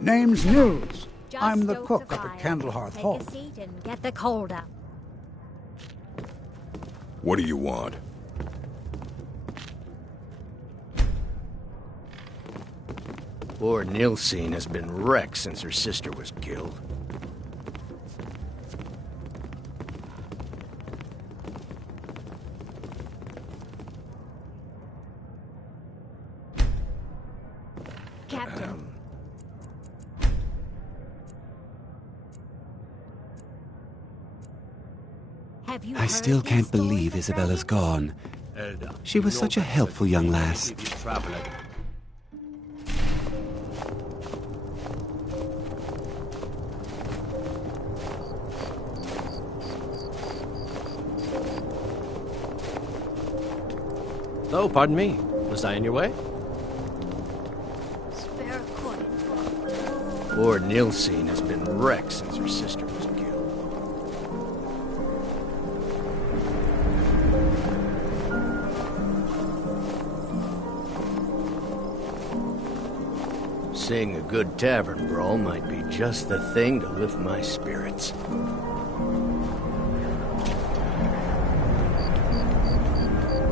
Name's Nils. Just I'm the stoke cook the up at fire. Candlehearth Take Hall. a seat and get the cold out. What do you want? Poor Nilsine has been wrecked since her sister was killed. Captain, have you I heard still the can't story believe of Isabella's dragons? gone. She was such a helpful young lass. Oh, pardon me. Was I in your way? Spare a coin for Poor Nilsine has been wrecked since her sister was killed. Seeing a good tavern brawl might be just the thing to lift my spirits.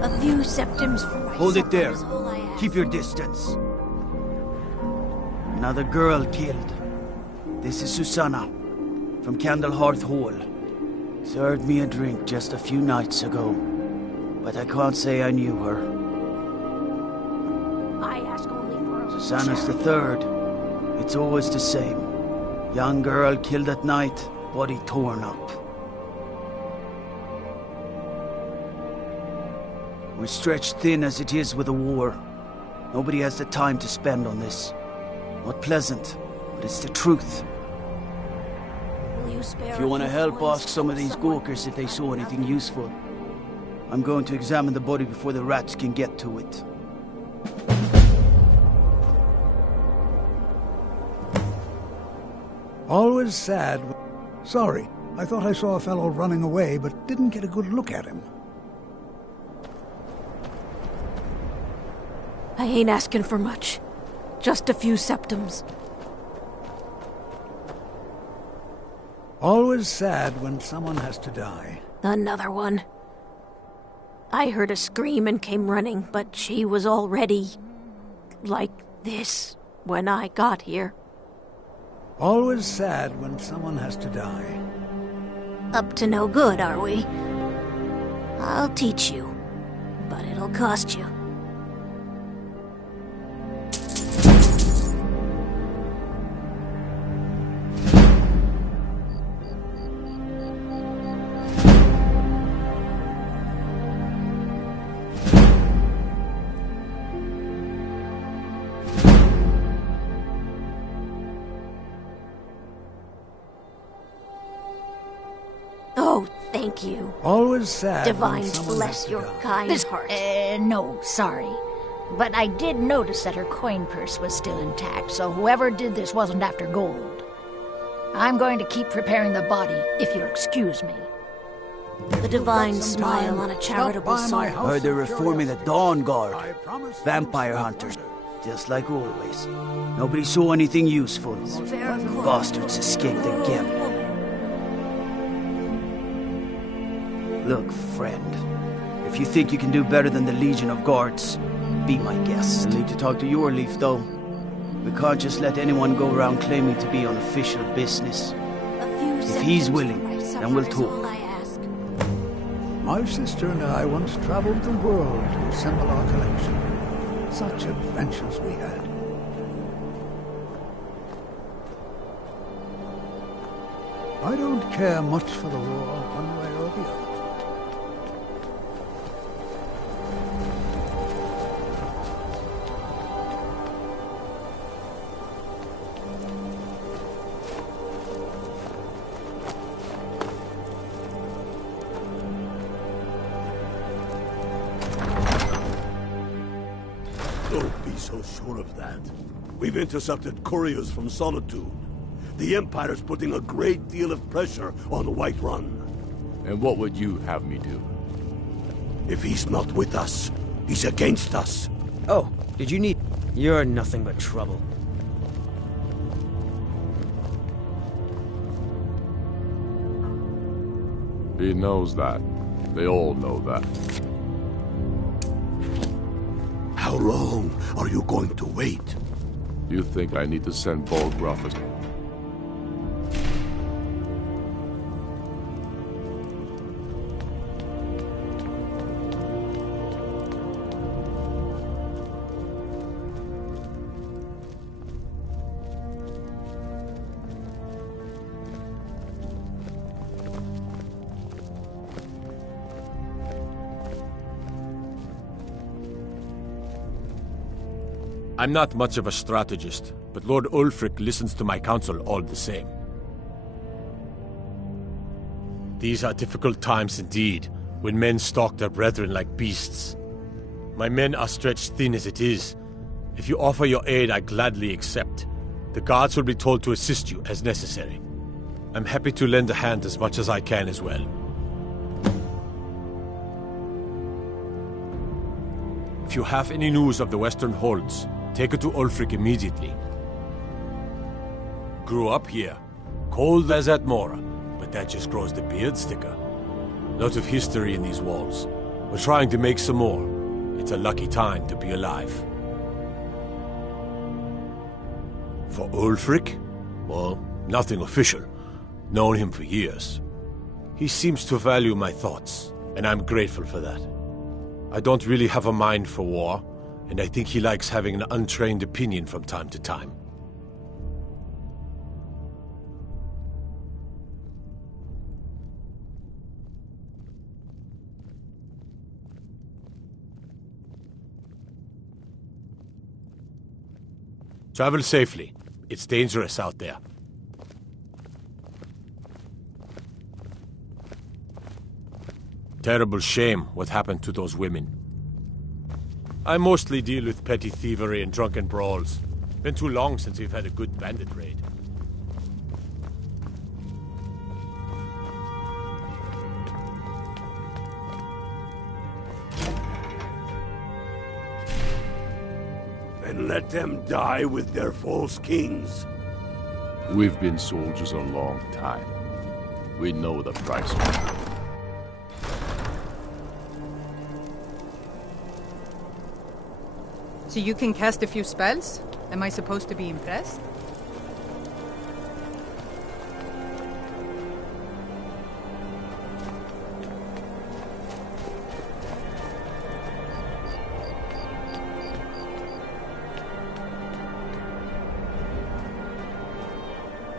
a few septims for my Hold it supper there. is all I ask. Keep your distance. Another girl killed. This is Susanna, from Candlehearth Hall. Served me a drink just a few nights ago, but I can't say I knew her. I ask only for a Susanna's the third. It's always the same. Young girl killed at night, body torn up. We're stretched thin as it is with the war. Nobody has the time to spend on this. Not pleasant, but it's the truth. Will you spare If you a want to few help, coins ask some of for these someone gawkers if they who saw has anything nothing? useful. I'm going to examine the body before the rats can get to it. Always sad. Sorry, I thought I saw a fellow running away, but didn't get a good look at him. I ain't asking for much. Just a few septims. Always sad when someone has to die. Another one. I heard a scream and came running, but she was already... like this when I got here. Always sad when someone has to die. Up to no good, are we? I'll teach you, but it'll cost you. Oh, thank you. Always sad Divine when someone bless has to your die. kind heart. No, sorry. But I did notice that her coin purse was still intact, so whoever did this wasn't after gold. I'm going to keep preparing the body, if you'll excuse me. The divine smile on a charitable soul. Heard they're reforming the Dawn Guard. Vampire hunters. Just like always. Nobody saw anything useful. Bastards escaped again. Look, friend. If you think you can do better than the Legion of Guards, be my guest. I'll need to talk to your Leaf, though. We can't just let anyone go around claiming to be on official business. If he's willing, then we'll talk. My sister and I once traveled the world to assemble our collection. Such adventures we had. I don't care much for the war, one way or the other. Don't be so sure of that. We've intercepted couriers from Solitude. The Empire's putting a great deal of pressure on Whiterun. And what would you have me do? If he's not with us, he's against us. Oh, did you need... You're nothing but trouble. He knows that. They all know that. How long are you going to wait? You think I need to send Bolgraf as... I'm not much of a strategist, but Lord Ulfric listens to my counsel all the same. These are difficult times indeed, when men stalk their brethren like beasts. My men are stretched thin as it is. If you offer your aid, I gladly accept. The guards will be told to assist you as necessary. I'm happy to lend a hand as much as I can as well. If you have any news of the Western Holds, take it to Ulfric immediately. Grew up here, cold as at Mora, but that just grows the beard thicker. Lot of history in these walls. We're trying to make some more. It's a lucky time to be alive. For Ulfric? Well, nothing official. Known him for years. He seems to value my thoughts, and I'm grateful for that. I don't really have a mind for war, and I think he likes having an untrained opinion from time to time. Travel safely. It's dangerous out there. Terrible shame what happened to those women. I mostly deal with petty thievery and drunken brawls. Been too long since we've had a good bandit raid. And let them die with their false kings. We've been soldiers a long time. We know the price. So you can cast a few spells? Am I supposed to be impressed?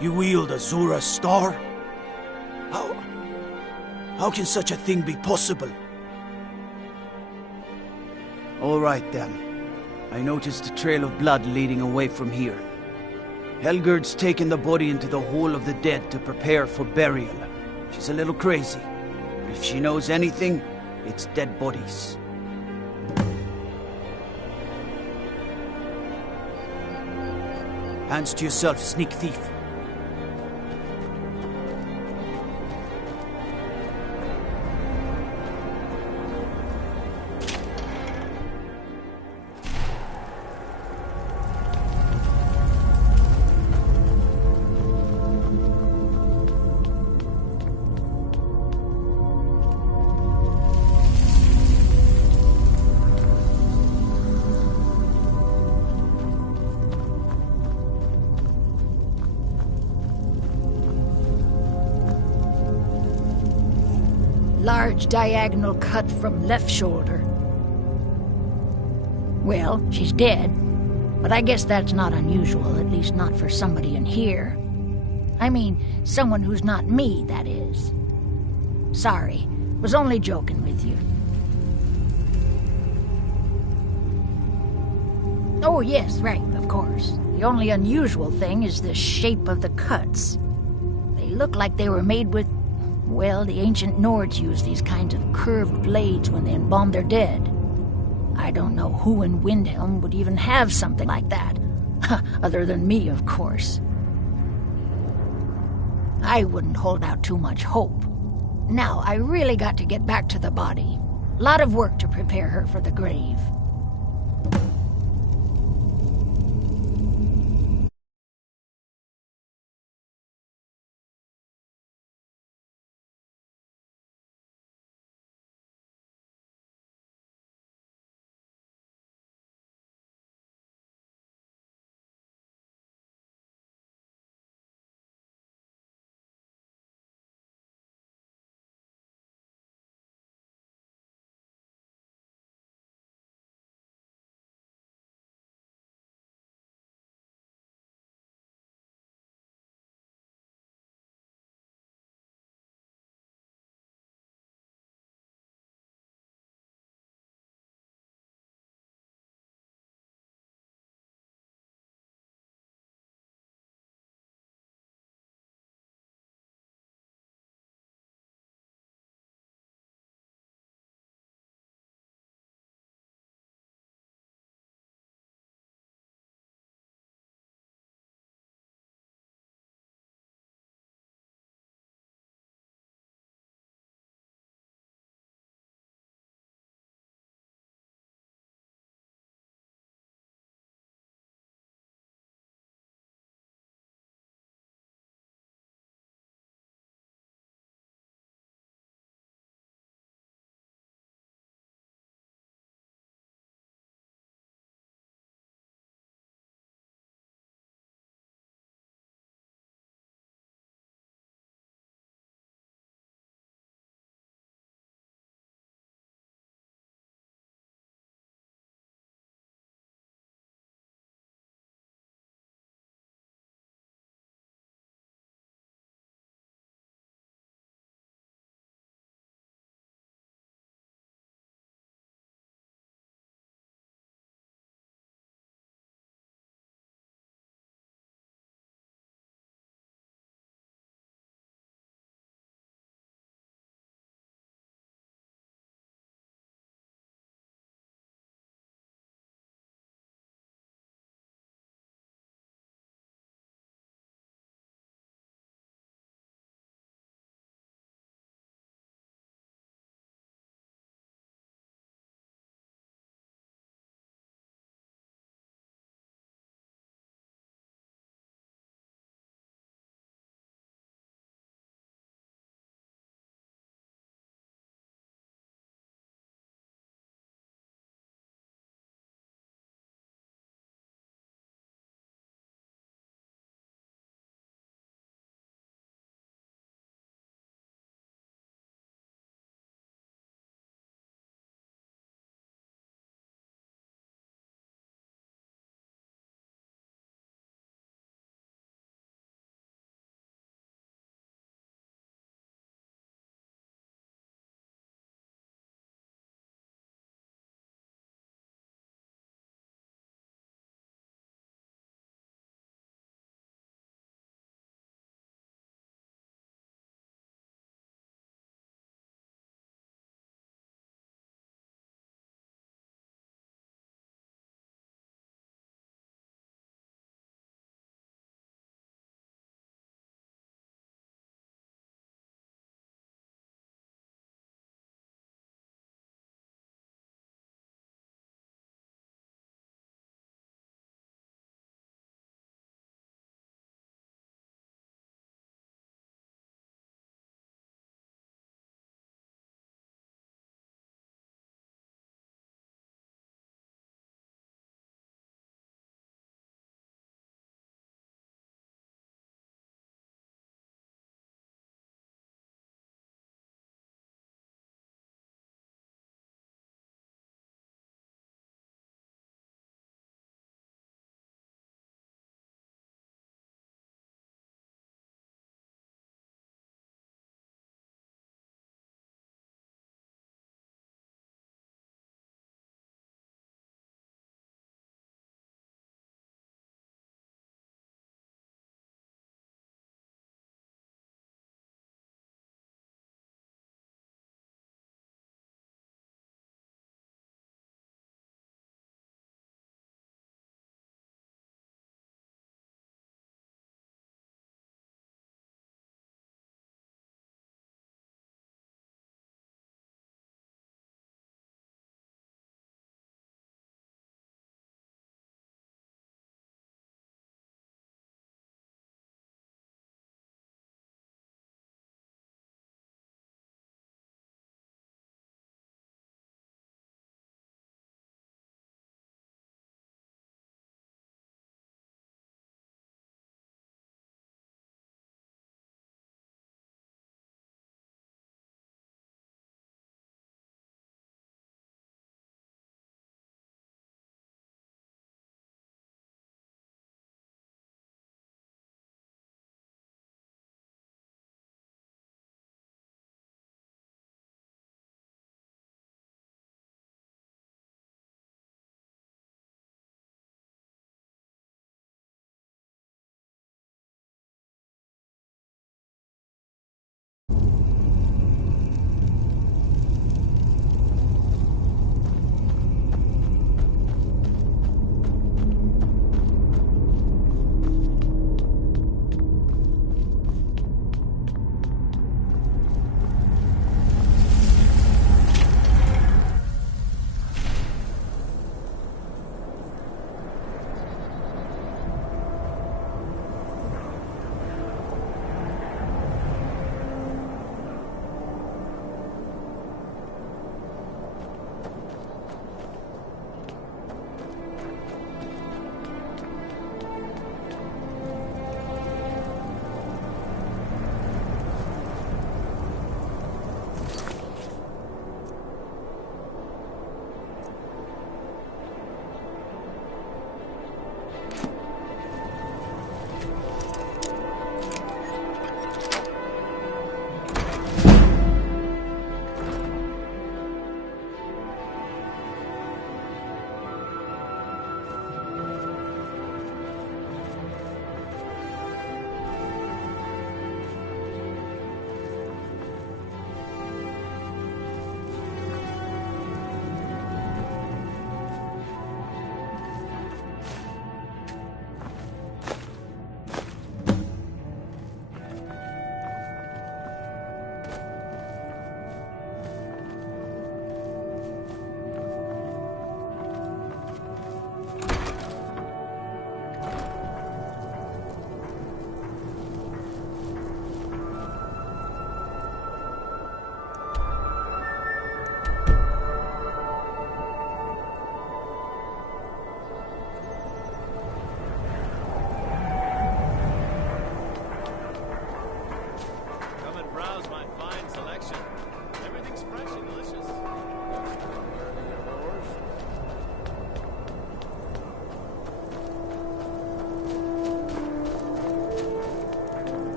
You wield Azura's star? How can such a thing be possible? All right then. I noticed a trail of blood leading away from here. Helgerd's taken the body into the Hall of the Dead to prepare for burial. She's a little crazy. But if she knows anything, it's dead bodies. Hands to yourself, sneak thief. Large diagonal cut from left shoulder. Well, she's dead, but I guess that's not unusual, at least not for somebody in here. I mean, someone who's not me, that is. Sorry, was only joking with you. Oh yes, right, of course. The only unusual thing is the shape of the cuts. They look like they were made with... Well, the ancient Nords used these kinds of curved blades when they embalmed their dead. I don't know who in Windhelm would even have something like that. Other than me, of course. I wouldn't hold out too much hope. Now, I really got to get back to the body. Lot of work to prepare her for the grave.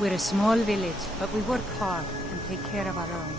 We're a small village, but we work hard and take care of our own.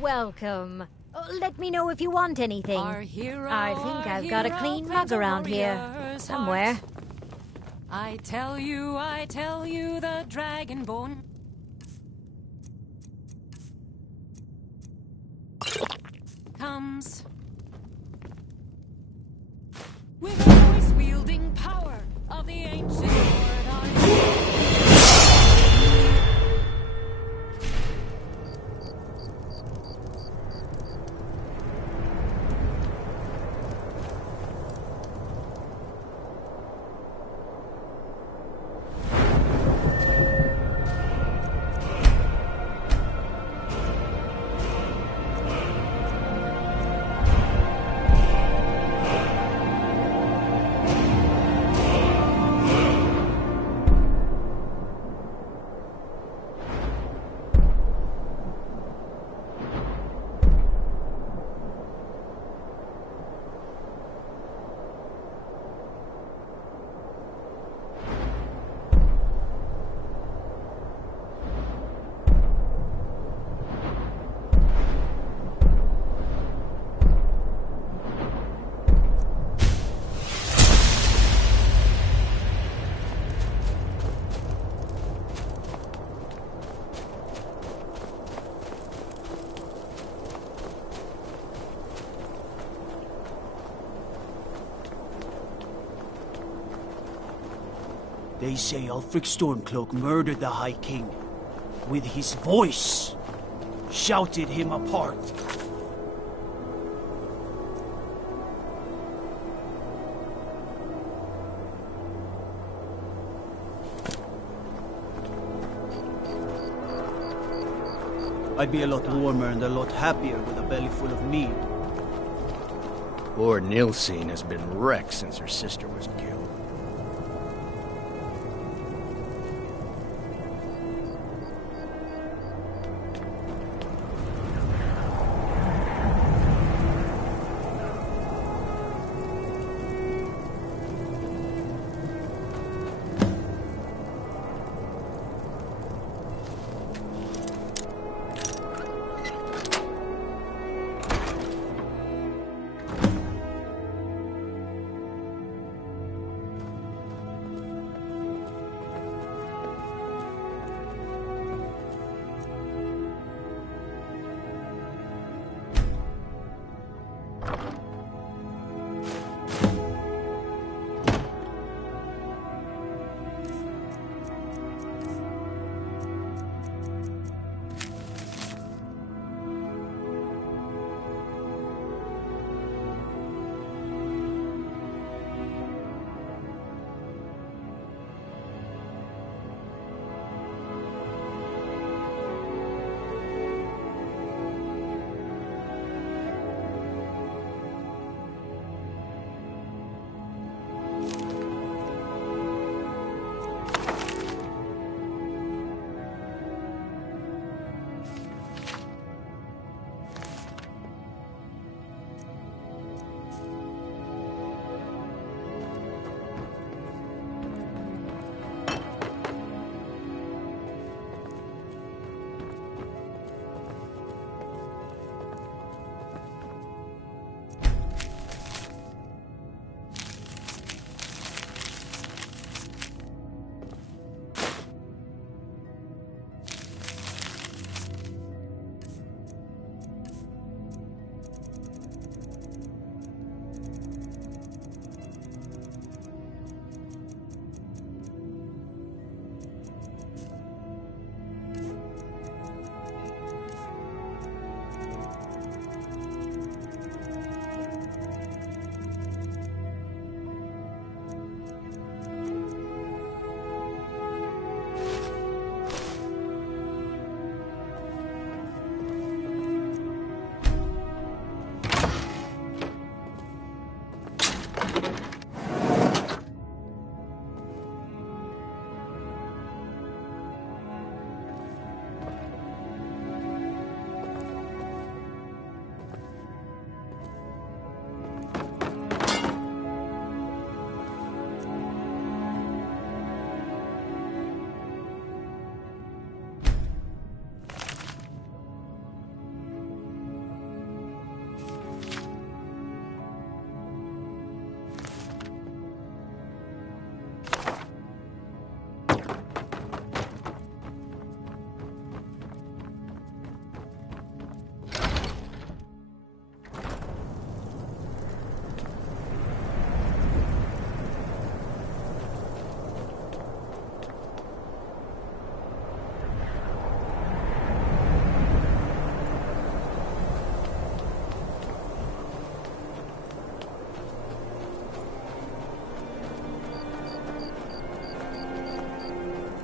Welcome. Let me know if you want anything. I think I've got a clean mug around here. Somewhere. I tell you, the dragonborn comes with a voice-wielding power of the ancient Lord. They say Ulfric Stormcloak murdered the High King. With his voice, shouted him apart. I'd be a lot warmer and a lot happier with a belly full of mead. Poor Nilsine has been wrecked since her sister was killed.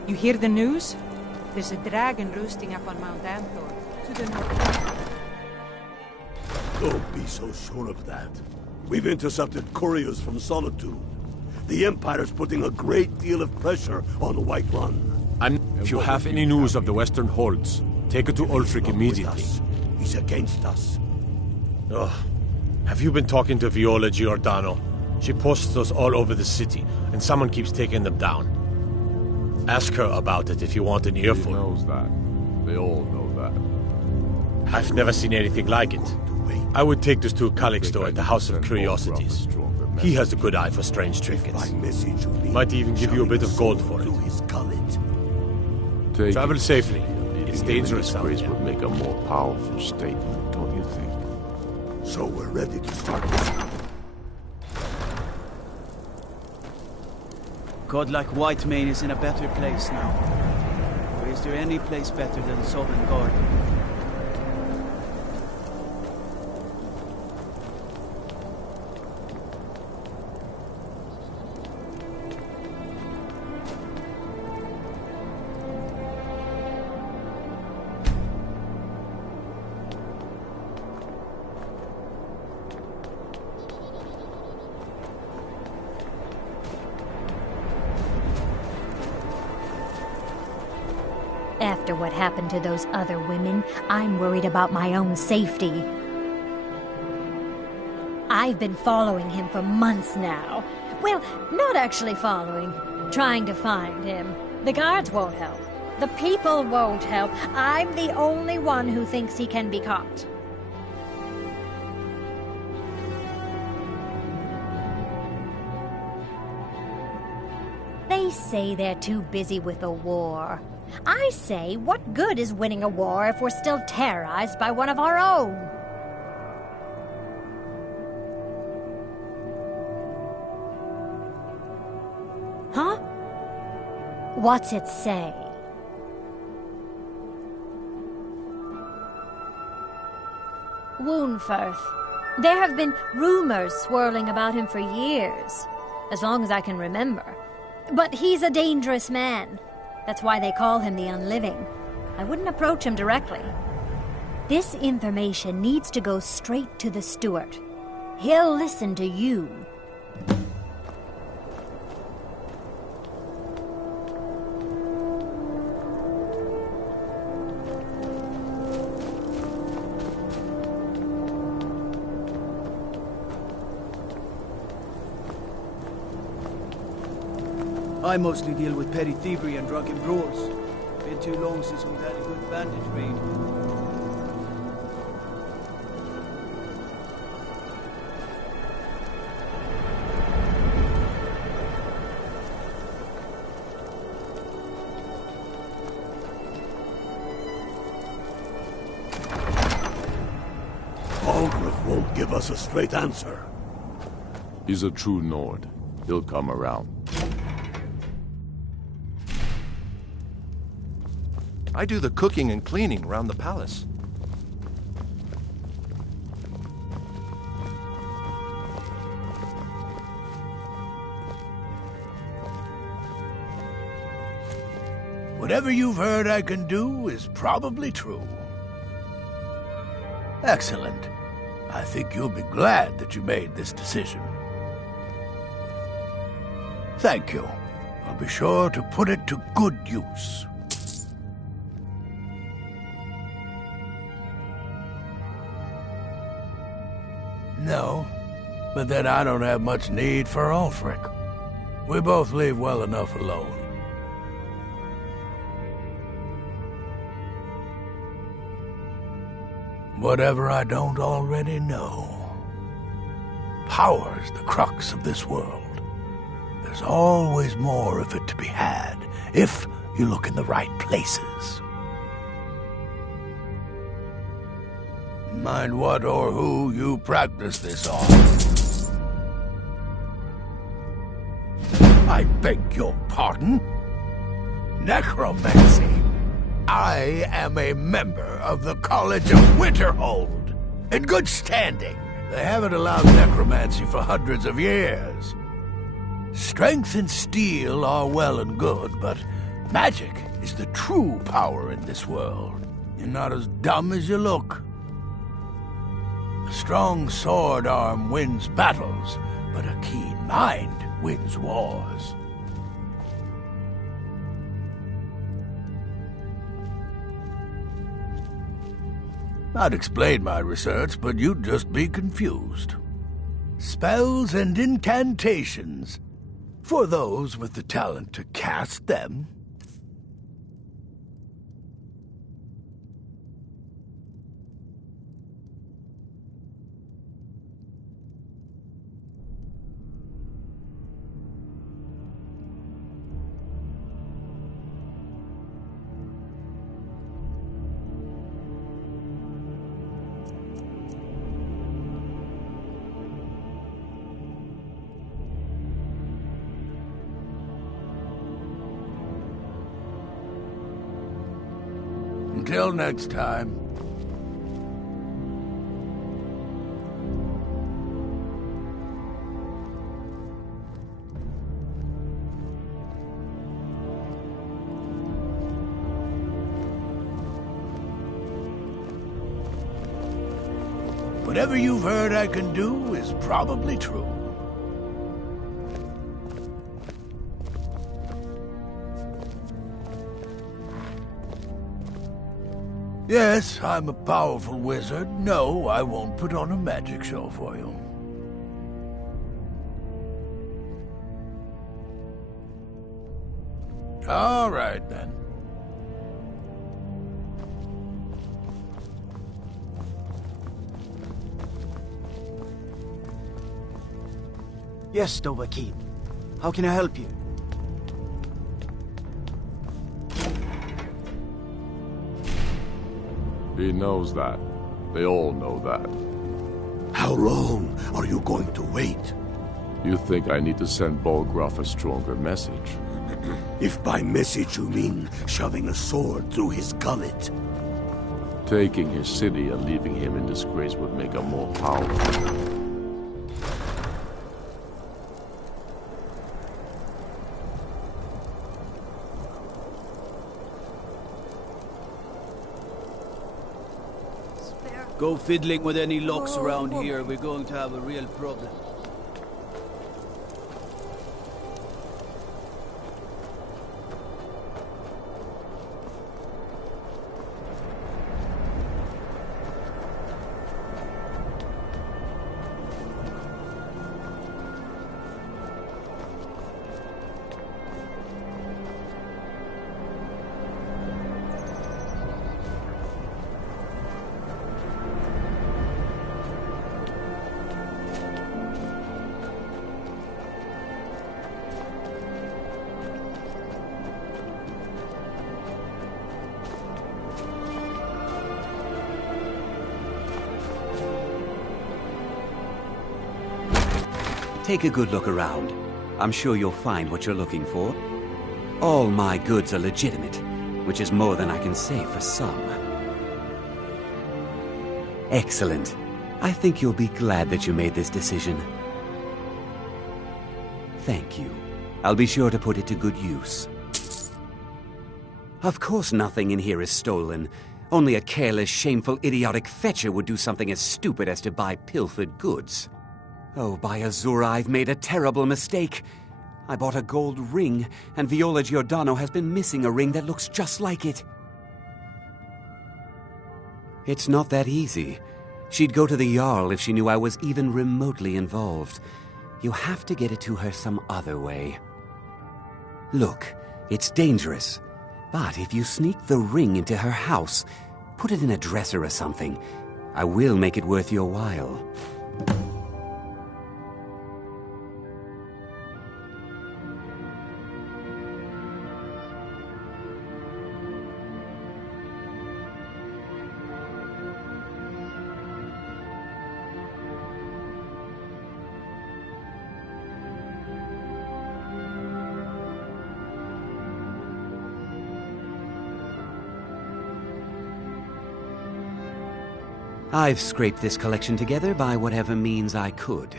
You hear the news? There's a dragon roosting up on Mount Anthor, to the north. Don't be so sure of that. We've intercepted couriers from Solitude. The Empire's putting a great deal of pressure on the White Run. And if you have any news of the Western Holds, take it to Ulfric immediately. He's against us. Ugh. Have you been talking to Viola Giordano? She posts us all over the city, and someone keeps taking them down. Ask her about it if you want an earful. She knows that. They all know that. I've never seen anything like it. I would take this to Calixto at the House of Curiosities. He has a good eye for strange trinkets. Might even give you a bit of gold for it. Travel safely. It's dangerous out there. Would make a more powerful statement, don't you think? So we're ready to start this. Godlike Whitemane is in a better place now. Or is there any place better than Sovngarde? After what happened to those other women, I'm worried about my own safety. I've been following him for months now. Well, not actually following, trying to find him. The guards won't help. The people won't help. I'm the only one who thinks he can be caught. They say they're too busy with the war. I say, what good is winning a war if we're still terrorized by one of our own? Huh? What's it say? Woundfirth. There have been rumors swirling about him for years, as long as I can remember. But he's a dangerous man. That's why they call him the Unliving. I wouldn't approach him directly. This information needs to go straight to the steward. He'll listen to you. I mostly deal with petty thievery and drunken brawls. Been too long since we've had a good bandit raid. Algrith won't give us a straight answer. He's a true Nord. He'll come around. I do the cooking and cleaning around the palace. Whatever you've heard I can do is probably true. Excellent. I think you'll be glad that you made this decision. Thank you. I'll be sure to put it to good use. No, but then I don't have much need for Ulfric. We both leave well enough alone. Whatever I don't already know. Power's the crux of this world. There's always more of it to be had, if you look in the right places. Mind what or who you practice this on. I beg your pardon? Necromancy. I am a member of the College of Winterhold, in good standing. They haven't allowed necromancy for hundreds of years. Strength and steel are well and good, but Magic is the true power in this world. You're not as dumb as you look. A strong sword arm wins battles, but a keen mind wins wars. I'd explain my research, but you'd just be confused. Spells and incantations. For those with the talent to cast them. Until next time. Whatever you've heard I can do is probably true. Yes, I'm a powerful wizard. No, I won't put on a magic show for you. All right, then. Yes, Dovahkiin. How can I help you? He knows that. They all know that. How long are you going to wait? You think I need to send Bolgraf a stronger message? If by message you mean shoving a sword through his gullet. Taking his city and leaving him in disgrace would make him more powerful. Go fiddling with any locks around here, we're going to have a real problem. Take a good look around. I'm sure you'll find what you're looking for. All my goods are legitimate, which is more than I can say for some. Excellent. I think you'll be glad that you made this decision. Thank you. I'll be sure to put it to good use. Of course nothing in here is stolen. Only a careless, shameful, idiotic fetcher would do something as stupid as to buy pilfered goods. Oh, by Azura, I've made a terrible mistake. I bought a gold ring, and Viola Giordano has been missing a ring that looks just like it. It's not that easy. She'd go to the Jarl if she knew I was even remotely involved. You have to get it to her some other way. Look, it's dangerous. But if you sneak the ring into her house, put it in a dresser or something, I will make it worth your while. I've scraped this collection together by whatever means I could.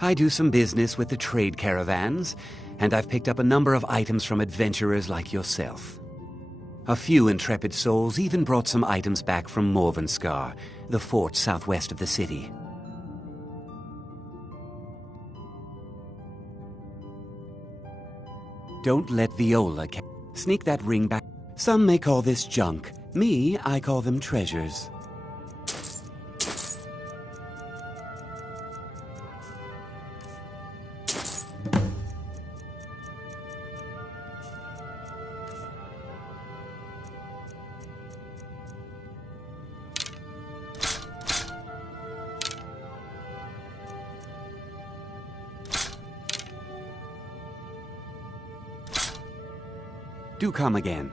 I do some business with the trade caravans, and I've picked up a number of items from adventurers like yourself. A few intrepid souls even brought some items back from Morvenskar, the fort southwest of the city. Don't let Viola sneak that ring back. Some may call this junk. Me, I call them treasures. Do come again.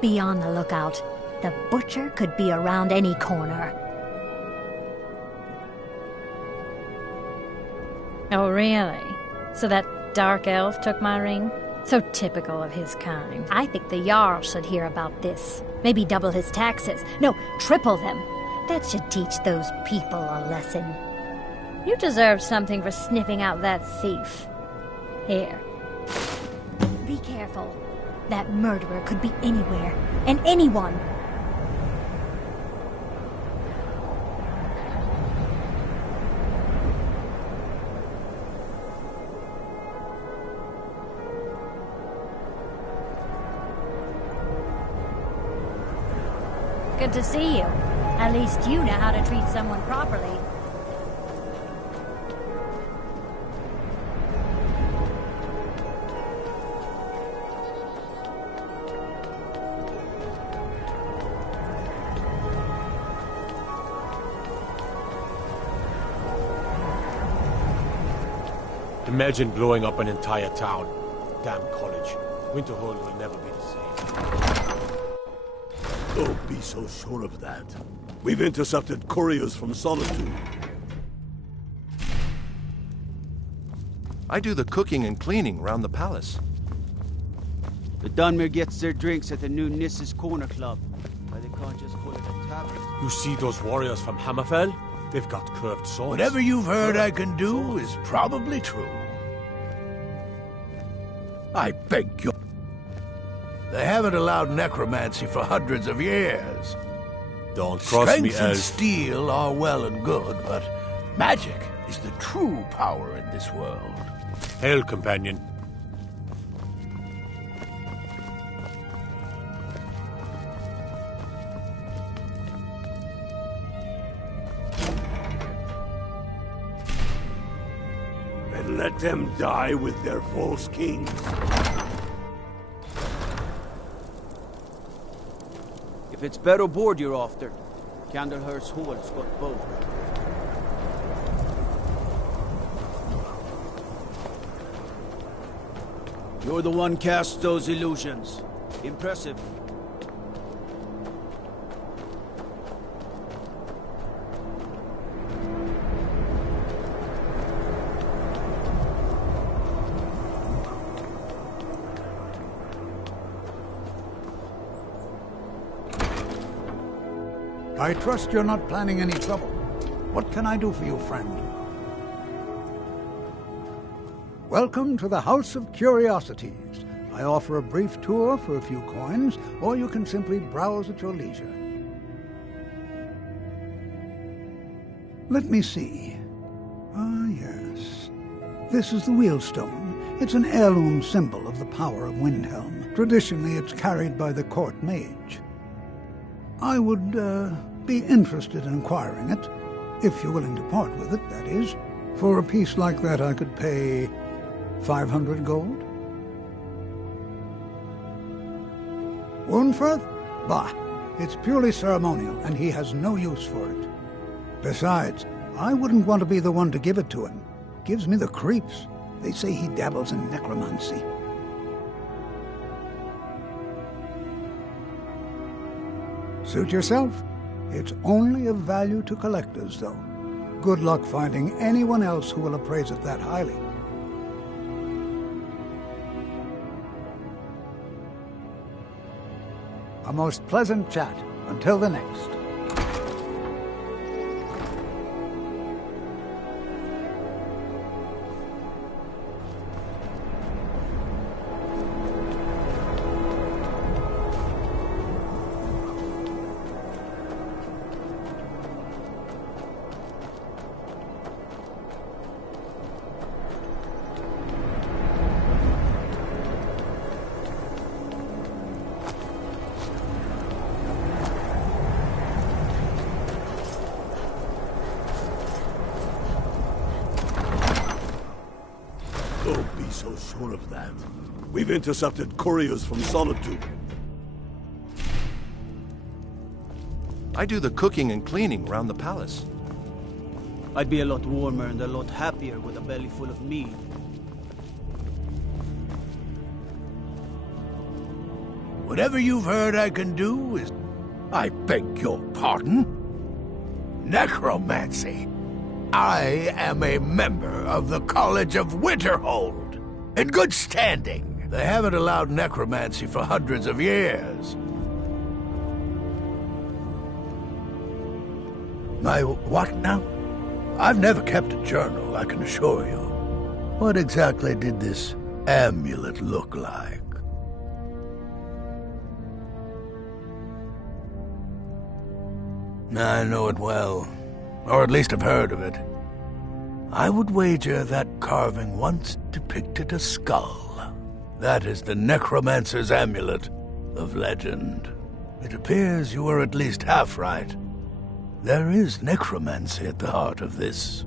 Be on the lookout. The butcher could be around any corner. Oh, really? So that dark elf took my ring? So typical of his kind. I think the Jarl should hear about this. Maybe double his taxes. No, triple them. That should teach those people a lesson. You deserve something for sniffing out that thief. Here. Be careful. That murderer could be anywhere, and anyone. Good to see you. At least you know how to treat someone properly. Imagine blowing up an entire town. Damn college. Winterhold will never be the same. Don't be so sure of that. We've intercepted couriers from Solitude. I do the cooking and cleaning around the palace. The Dunmer gets their drinks at the new Nissa's Corner Club. Why they can't just call it a tavern. You see those warriors from Hammerfell? They've got curved swords. Whatever you've heard I can do is probably true. I beg you. They haven't allowed necromancy for hundreds of years. Don't cross me, Strength and elf. steel are well and good, but magic is the true power in this world. Hail, companion. And let them die with their false kings. If it's better board you're after, Candlehurst Hall's got both. You're the one cast those illusions. Impressive. I trust you're not planning any trouble. What can I do for you, friend? Welcome to the House of Curiosities. I offer a brief tour for a few coins, or you can simply browse at your leisure. Let me see. Ah, yes. This is the Wheelstone. It's an heirloom symbol of the power of Windhelm. Traditionally, it's carried by the court mage. I would, be interested in acquiring it, if you're willing to part with it, that is. For a piece like that, I could pay 500 gold. Woundfirth? Bah, it's purely ceremonial, and he has no use for it. Besides, I wouldn't want to be the one to give it to him. Gives me the creeps. They say he dabbles in necromancy. Suit yourself. It's only of value to collectors, though. Good luck finding anyone else who will appraise it that highly. A most pleasant chat. Until the next. Don't be so sure of that. We've intercepted couriers from Solitude. I do the cooking and cleaning around the palace. I'd be a lot warmer and a lot happier with a belly full of mead. Whatever you've heard I can do is... I beg your pardon? Necromancy. I am a member of the College of Winterhold, in good standing. They haven't allowed necromancy for hundreds of years. My what now? I've never kept a journal, I can assure you. What exactly did this amulet look like? I know it well, or at least I've heard of it. I would wager that carving once depicted a skull. That is the necromancer's amulet of legend. It appears you were at least half right. There is necromancy at the heart of this.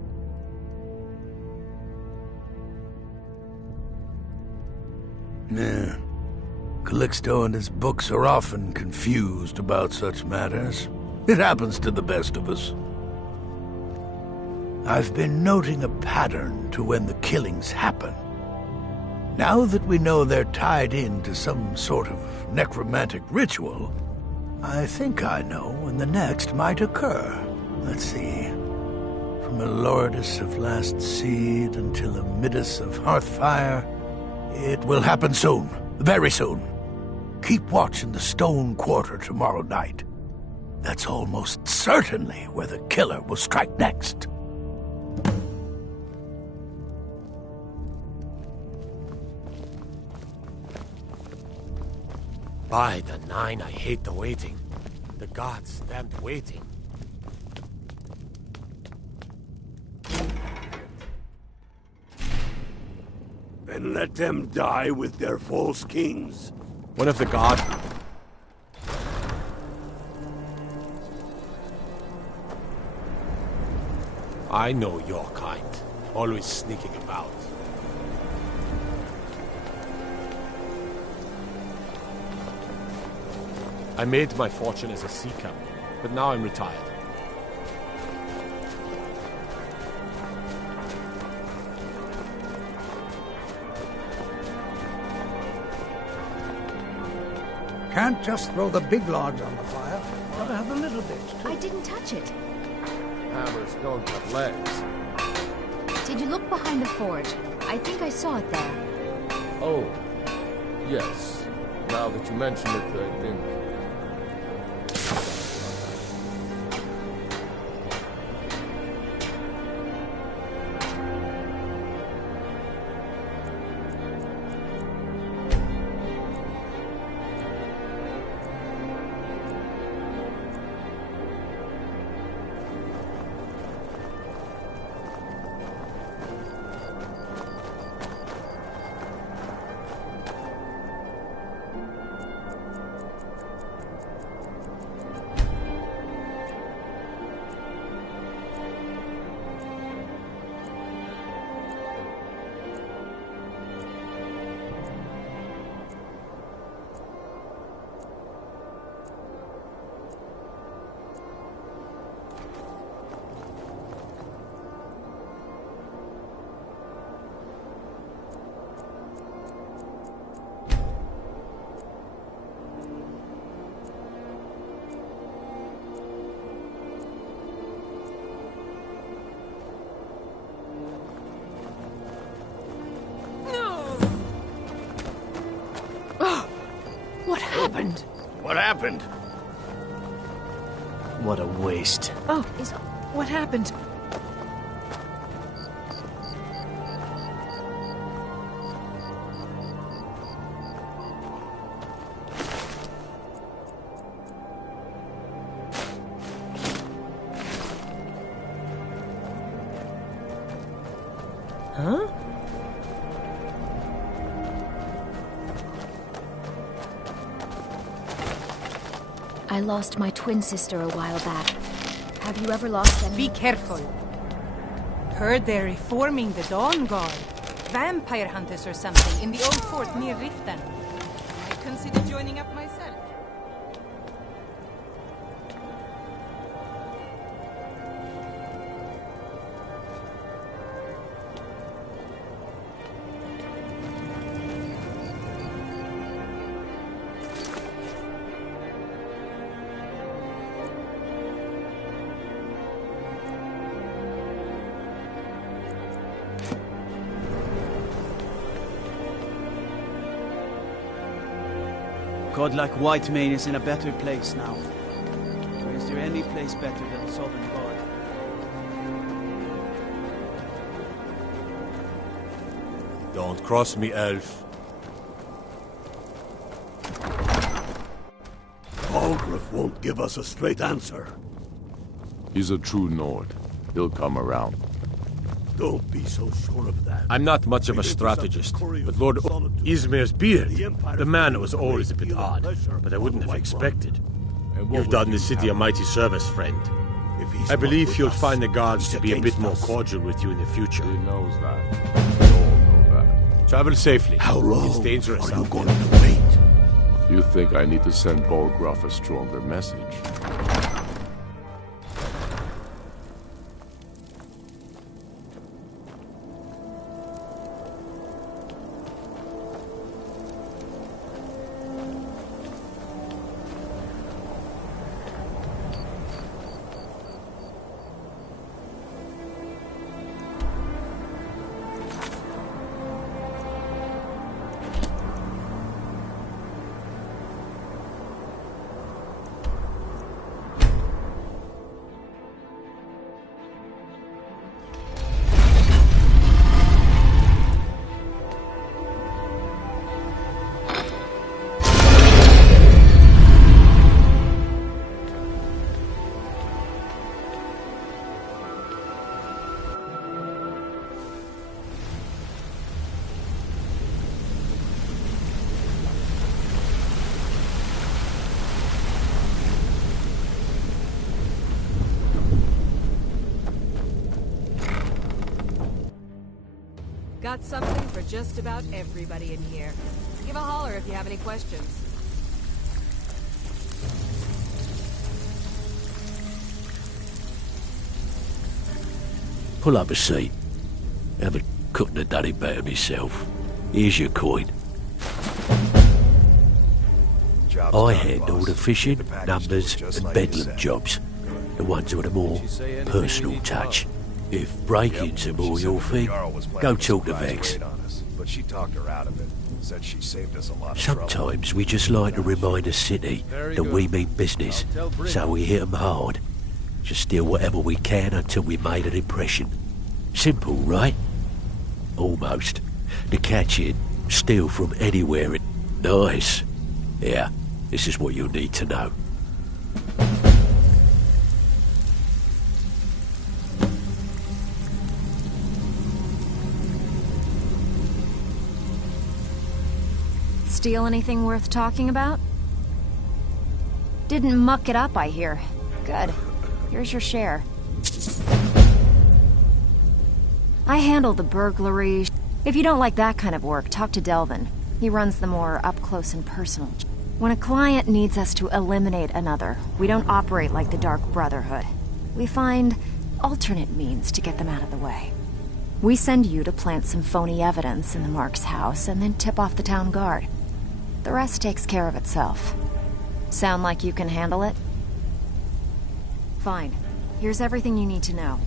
Calixto and his books are often confused about such matters. It happens to the best of us. I've been noting a pattern to when the killings happen. Now that we know they're tied into some sort of necromantic ritual, I think I know when the next might occur. Let's see. From a Lourdes of Last Seed until a Midas of Hearthfire, it will happen soon, very soon. Keep watch in the Stone Quarter tomorrow night. That's almost certainly where the killer will strike next. By the nine, I hate the waiting. The gods damned waiting. Then let them die with their false kings. One of the gods... I know your kind. Always sneaking about. I made my fortune as a sea captain, but now I'm retired. Can't just throw the big logs on the fire. Gotta have the little bits, too. I didn't touch it. Hammers don't have legs. Did you look behind the forge? I think I saw it there. Oh, yes. Now that you mention it, I think... What happened? What happened? What a waste. Oh, what happened? Huh? I lost my twin sister a while back. Have you ever lost any? Be careful. Heard they're reforming the Dawn Guard. Vampire hunters or something in the old fort near Riften. Might consider joining up myself. Godlike Whitemane is in a better place now. Or is there any place better than Southern Guard? Don't cross me, elf. Algrif won't give us a straight answer. He's a true Nord. He'll come around. Don't be so sure of that. I'm not much of a strategist, but Lord Izmir's beard, the man was always a bit odd, but I wouldn't have expected. You've done the city a mighty service, friend. I believe you'll find the guards to be a bit more cordial with you in the future. He knows that. We all know that. Travel safely. How long It's dangerous are you out going there. to wait? You think I need to send Bolgraf a stronger message? Got something for just about everybody in here. Give a holler if you have any questions. Pull up a seat. Couldn't have done it better myself. Here's your coin. I handle the fishing, numbers, and bedlam jobs. The ones with a more personal touch. If break-ins are more your thing, go talk to Vex. But she talked her out of it. Said she saved us a lot of Sometimes we just like to remind the city that we mean business, so we hit 'em hard. Just steal whatever we can until we made an impression. Simple, right? Almost. To catch it, steal from anywhere. Nice. Yeah, this is what you'll need to know. Steal anything worth talking about? Didn't muck it up, I hear. Good. Here's your share. I handle the burglary. If you don't like that kind of work, talk to Delvin. He runs the more up-close and personal. When a client needs us to eliminate another, we don't operate like the Dark Brotherhood. We find alternate means to get them out of the way. We send you to plant some phony evidence in the Mark's house and then tip off the town guard. The rest takes care of itself. Sound like you can handle it? Fine. Here's everything you need to know.